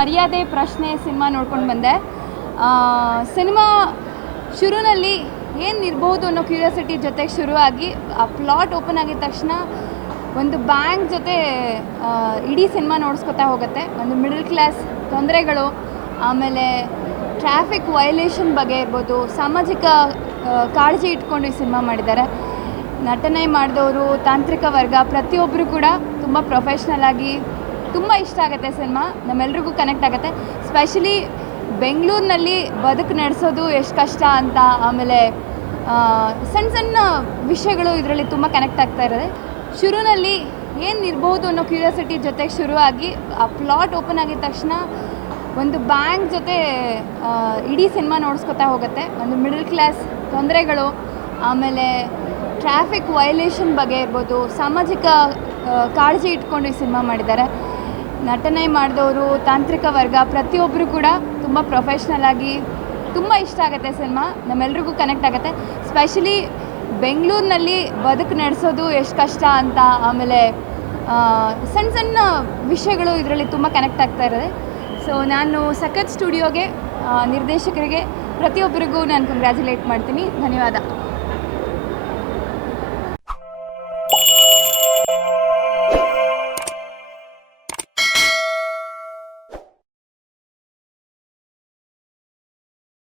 ಮರ್ಯಾದೆ ಪ್ರಶ್ನೆ ಸಿನಿಮಾ ನೋಡ್ಕೊಂಡು ಬಂದೆ. ಸಿನಿಮಾ ಶುರುನಲ್ಲಿ ಏನಿರ್ಬೋದು ಅನ್ನೋ ಕ್ಯೂರಿಯಾಸಿಟಿ ಜೊತೆಗೆ ಶುರುವಾಗಿ ಆ ಪ್ಲಾಟ್ ಓಪನ್ ಆಗಿದ ತಕ್ಷಣ ಒಂದು ಬ್ಯಾಂಕ್ ಜೊತೆ ಇಡೀ ಸಿನಿಮಾ ನೋಡಿಸ್ಕೊತಾ ಹೋಗುತ್ತೆ. ಒಂದು ಮಿಡಲ್ ಕ್ಲಾಸ್ ತೊಂದರೆಗಳು, ಆಮೇಲೆ ಟ್ರಾಫಿಕ್ ವೈಲೇಷನ್ ಬಗ್ಗೆ ಇರ್ಬೋದು, ಸಾಮಾಜಿಕ ಕಾಳಜಿ ಇಟ್ಕೊಂಡು ಈ ಸಿನಿಮಾ ಮಾಡಿದ್ದಾರೆ. ನಟನೆ ಮಾಡಿದವರು, ತಾಂತ್ರಿಕ ವರ್ಗ, ಪ್ರತಿಯೊಬ್ಬರು ಕೂಡ ತುಂಬ ಪ್ರೊಫೆಷ್ನಲ್ ಆಗಿ ತುಂಬ ಇಷ್ಟ ಆಗುತ್ತೆ ಸಿನಿಮಾ. ನಮ್ಮೆಲ್ರಿಗೂ ಕನೆಕ್ಟ್ ಆಗುತ್ತೆ. ಸ್ಪೆಷಲಿ ಬೆಂಗಳೂರಿನಲ್ಲಿ ಬದುಕು ನಡೆಸೋದು ಎಷ್ಟು ಕಷ್ಟ ಅಂತ, ಆಮೇಲೆ ಸಣ್ಣ ಸಣ್ಣ ವಿಷಯಗಳು ಇದರಲ್ಲಿ ತುಂಬ ಕನೆಕ್ಟ್ ಆಗ್ತಾ ಇರೋದೆ. ಶುರುನಲ್ಲಿ ಏನಿರ್ಬೋದು ಅನ್ನೋ ಕ್ಯೂರಿಯಾಸಿಟಿ ಜೊತೆಗೆ ಶುರುವಾಗಿ ಆ ಪ್ಲಾಟ್ ಓಪನ್ ಆಗಿದ ತಕ್ಷಣ ಒಂದು ಬ್ಯಾಂಕ್ ಜೊತೆ ಇಡೀ ಸಿನಿಮಾ ನೋಡಿಸ್ಕೊತಾ ಹೋಗುತ್ತೆ. ಒಂದು ಮಿಡಲ್ ಕ್ಲಾಸ್ ತೊಂದರೆಗಳು, ಆಮೇಲೆ ಟ್ರಾಫಿಕ್ ವೈಲೇಷನ್ ಬಗ್ಗೆ ಇರ್ಬೋದು, ಸಾಮಾಜಿಕ ಕಾಳಜಿ ಇಟ್ಕೊಂಡು ಈ ಸಿನಿಮಾ ಮಾಡಿದ್ದಾರೆ. ನಟನೆ ಮಾಡಿದವರು, ತಾಂತ್ರಿಕ ವರ್ಗ, ಪ್ರತಿಯೊಬ್ಬರು ಕೂಡ ತುಂಬ ಪ್ರೊಫೆಷ್ನಲ್ ಆಗಿ ತುಂಬ ಇಷ್ಟ ಆಗುತ್ತೆ ಸಿನಿಮಾ. ನಮ್ಮೆಲ್ರಿಗೂ ಕನೆಕ್ಟ್ ಆಗುತ್ತೆ. ಸ್ಪೆಷಲಿ ಬೆಂಗಳೂರಿನಲ್ಲಿ ಬದುಕು ನಡೆಸೋದು ಎಷ್ಟು ಕಷ್ಟ ಅಂತ, ಆಮೇಲೆ ಸಣ್ಣ ಸಣ್ಣ ವಿಷಯಗಳು ಇದರಲ್ಲಿ ತುಂಬ ಕನೆಕ್ಟ್ ಆಗ್ತಾ ಇರೋದೆ. ಸೊ ನಾನು ಸಖತ್ ಸ್ಟುಡಿಯೋಗೆ, ನಿರ್ದೇಶಕರಿಗೆ, ಪ್ರತಿಯೊಬ್ಬರಿಗೂ ನಾನು ಕಂಗ್ರ್ಯಾಚುಲೇಟ್ ಮಾಡ್ತೀನಿ. ಧನ್ಯವಾದ.